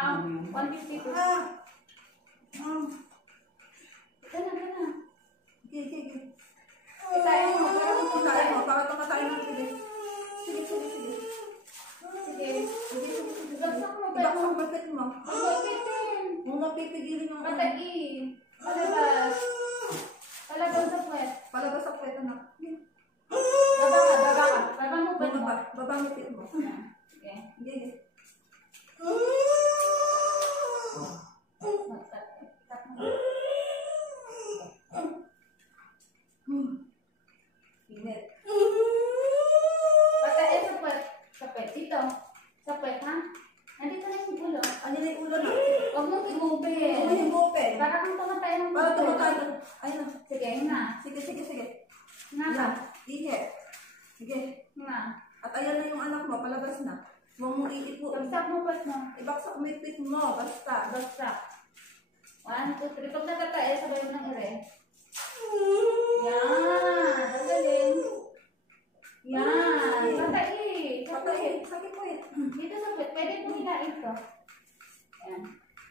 152. Gana. Sige. Itayin mo, para tumatayin mo. Sige. Bagsak mo. Bakit mo? Huwag mapipigilin mo. Patain. Palabas sa puwet. Palabas sa puwet, anak. Baba ka. Baba mo pit mo. Sige. Init. Patain sa puwet. Sa puwet. Dito. Sa puwet, ha? Nandito na yung ulo. Ano na yung ulo na? Huwag mong igupin. Huwag yung gupin. Para kang tumatay ng Para tumatayin. Ayun na. Sige, nga. Sige. Nga ka. Ihe. Sige. Nga. At ayan na yung anak mo, palabas na. Huwag mong iipo. Bagsak mo puwet mo. Ibaksak mo yung pit mo, basta. Bagsak. 1, 2, 3. Pag natatay, sabay mo ng ere. Yan. Dagaling. Yan. Patain. Sakit po eh. Dito sa puwet. Pwede mo hilain to. Yan.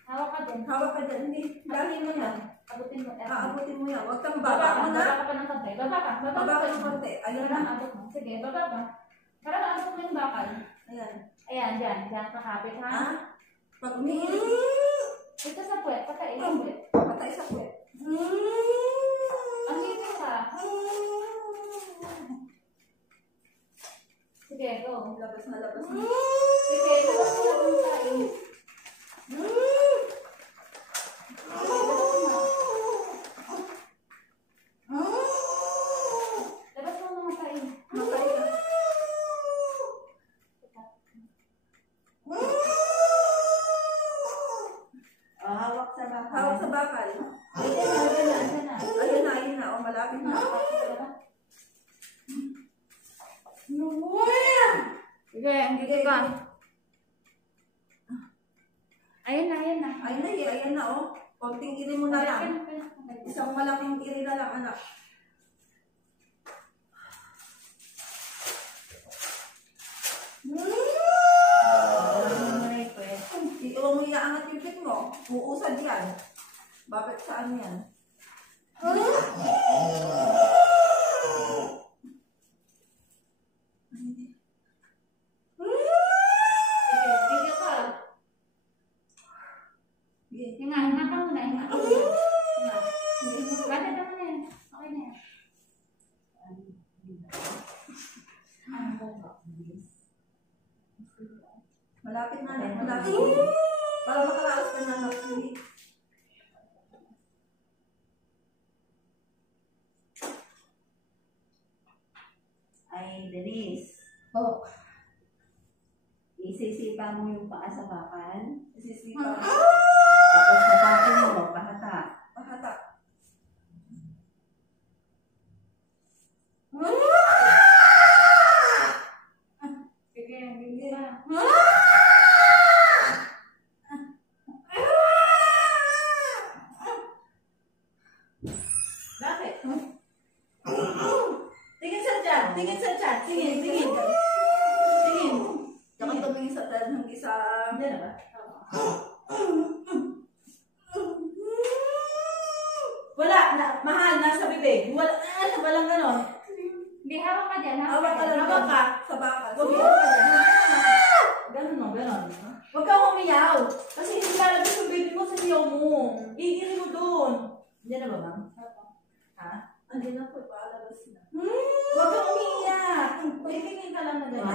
Hawak ka din. Hawak ka dyan. Hindi. Abutin mo yan. Abutin mo. Aabutin mo yan. Huwag kang Baba baba. ka. Ano na? Baba ka pa ng konti. Baba ka. Baba ka ng konti. Ayun Ayun na. ang abot mo. Sige, baba ka. Para maabot mo yung bakal. Ayan. Ayan, dyan. Dyan kakapit, ha? Ha? Pag umiilit, Ito sa puwet. Patain sa puwet. patay sa puwet. Ang dito ka. Sige, go. Labas na. Sige, labas mo lang yung tain. Labas mo mga tain. Matay ka. Hawak sa bakal. Hawak sa bakal. Ayan na. Ayun na. O, malapit na. Sige, dito ka. Ayan na. Ayan na, o. Konting iri mo na lang. Isang malaking iri na lang, anak. Huwag mo iaangat yung pit mo. Uusad yan. Bakit saan yan? Dito ka. Hinga ka muna. Bata ka muna yan. Okay na yan. Malapit na. Para makaraos ka na, anak. Ay, Denise. Oh. Isisipa mo yung paa sa bakal. Isisipa. Tapos napakin mo, pahata. Pahata. Sige, dito ka. Bakit? Tingin sa chat. Tingin. Saka tumingin sa dad ng isa. Hindi na ba? Wala. Mahal, nasa bibig. Walang ganon. Hindi, hawak ka dyan. Hawak ka lang. Hawak ka. Sa bakal. Huwag mo ka dyan. Ganon. Huwag kang umiyaw. Kasi hindi lalabas yung baby mo sa siyaw mo. Igili mo doon. Hindi na ba, ma'am? Ha? Andun na po. Paalabas na. Huwag kang umiiyak. Tingin ka lang na gano'n.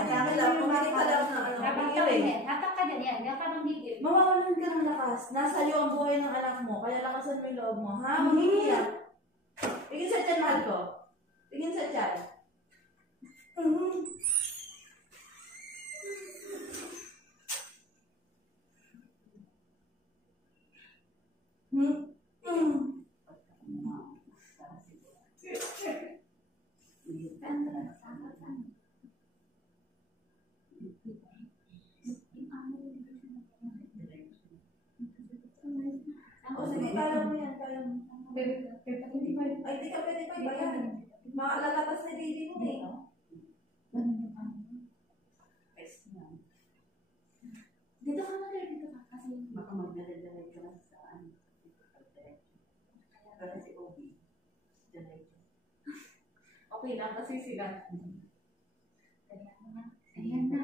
Pumingin ka lang na ano. Hatak ka dyan. Yan. Yan ka bang gigil. Mawawalan ka ng lakas. Nasa iyo ang buhay ng anak mo. Kaya lakasan mo yung loob mo. Ha? Umiiyak. Tingin sa tiyan, mahal ko. Tingin sa tiyan. O sige, kaya mo yan. Ay, di ka pwede pa yan. Makalalakas na baby mo eh. Dito ka na rin. Dito ka. Kasi magdala-diretso lang sa ano. Pero si Obi, diretso. Okay lang kasi sila. Ayan na.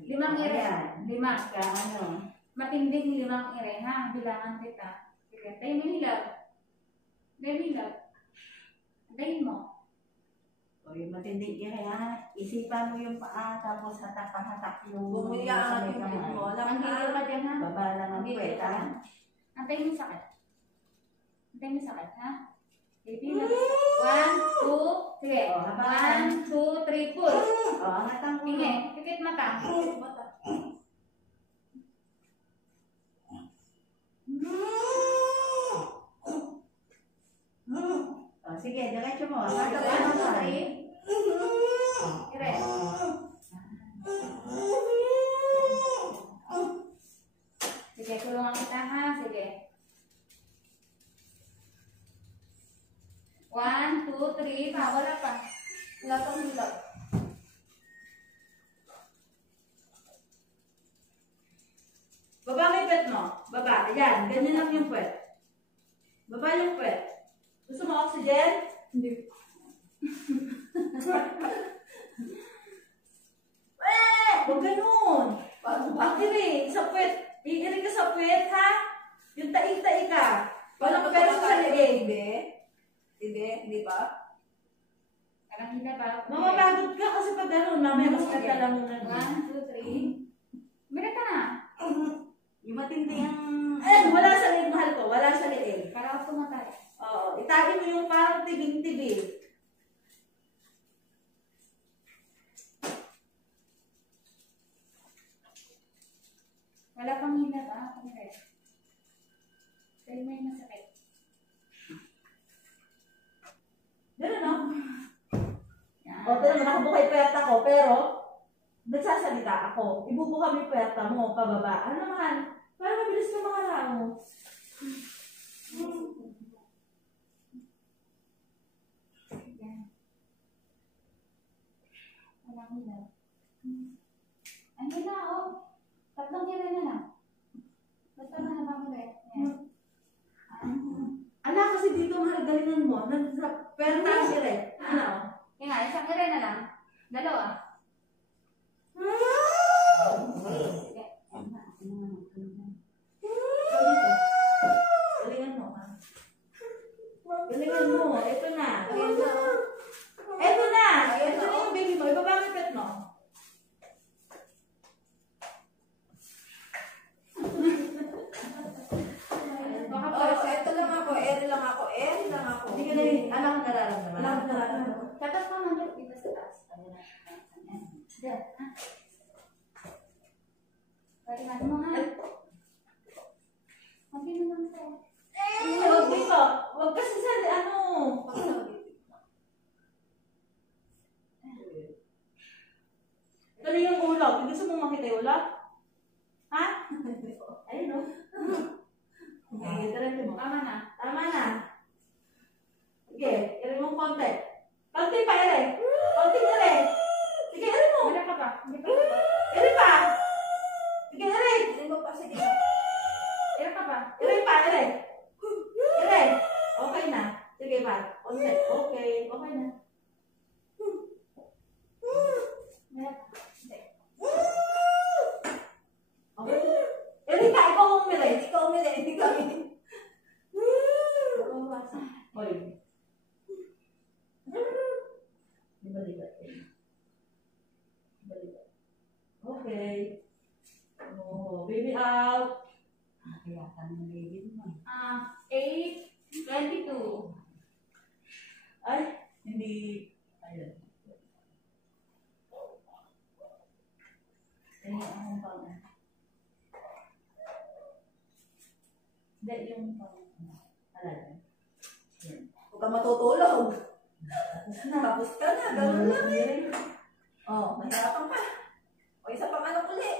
Limang ire. Lima. Ano? Matinding limang ire, ha? Bilangan kita. Sige, tayo mo yung hilaw. Tayo mo yung hilaw. Tayin mo. O yung matinding ire ha. Isipan mo yung paa, tapos hatak yung Bumili ang ating kamay. mo. Ang hilo ka dyan, ha? Baba lang ang puwet ha. Antayin mo yung sakit. Antayin mo yung sakit, ha? Baby, 1, 2, sige. 1, 2, 3, push. O, angat ang ulo. Tingin, tikit mata. O, sige, diretso mo. 1, Angat 2, ang ulo. 3. Ire. Sige, tulungan kita, ha? Sige. 1, 2, 3, pa. Wala pa. Wala pang hilaw. Baba may puwet mo. Baba. Ayan, ganyan lang yung puwet. Baba yung puwet. Gusto mo oxygen? Hindi. Huwag ganun. Pag-iri, sa puwet. Iiri ka sa puwet, ha? Yung taig-taig ka. Walang pera sa liig. Hindi ba? Parang hila ba? Mamapagod ka kasi pag ganun, mamaya mas katala mo na. 1, 2, 3. Meron ka na. Yung matindi ang... wala sa liig, mahal ko. Wala sa liig. Para ako tumatay. Oo. Itagi mo yung parang tibing-tibing. Wala pang hila ba? Kumire. Dahil may masakit. Ganun, no? Yan. O, ito naman, nakabukay puwerta ko, pero nagsasalita ako. Ibubuka mo yung puwerta mo, pababa. Ano naman? Parang mabilis na mga ramo. Yan. Walang hila. Ang hila, oh. Tatlong hila na lang. Basta na naman ko yan. Anak, kasi dito mahagalingan mo. Sa puwerta ang dire. Ano? Yan nga, isang hila na lang. Dalawa. Sige. Galingan mo, ha? Galingan mo. Ito na. Ito na. Ito na yung baby mo. Ibaba mo yung pet mo. Baka Oh, pwede. ito lang ako. Eri lang ako. Hindi ka na yung anak ko nararamdaman. Wala akong nararamdaman. Katas ka man dito sa taas. Diyan, ha? Balikan mo, ha? Kunti na lang sa'yo. Huwag dito. Huwag kasi sa ano. Ito na yung ulo. Gusto mo makita yung ulo? Ha? Ayun, no? Okay, diretso mo. Tama na. Tama na. Sige, iri mo konti. Konti pa, iri. Konti, iri. Sige, iri mo. Wala ka pa. Hindi pa ka pa. Iri pa. Sige, iri. Hindi mo pa. Sige. Wala ka pa. Iri pa, iri. Iri. Okay na. Sige pa. Konti. Okay. Okay na. Wala ka. Hindi. Okay. Iri ka, ikaw ang umiri. Hindi ka umili. Hindi ka umili. Hoy. Balikat kayo. Balikat. Okay. Oh, baby out. Kaya ka ng baby mo. 8:22. Ay, hindi. Ayun. Ayun ang pang. Hindi, yung pang. Alaga. Yan. Huwag ka matutulog. Tapos na. Tapos ka na. Ganun lang. Oh, Mahirapan pa. O isa pang ano ulit.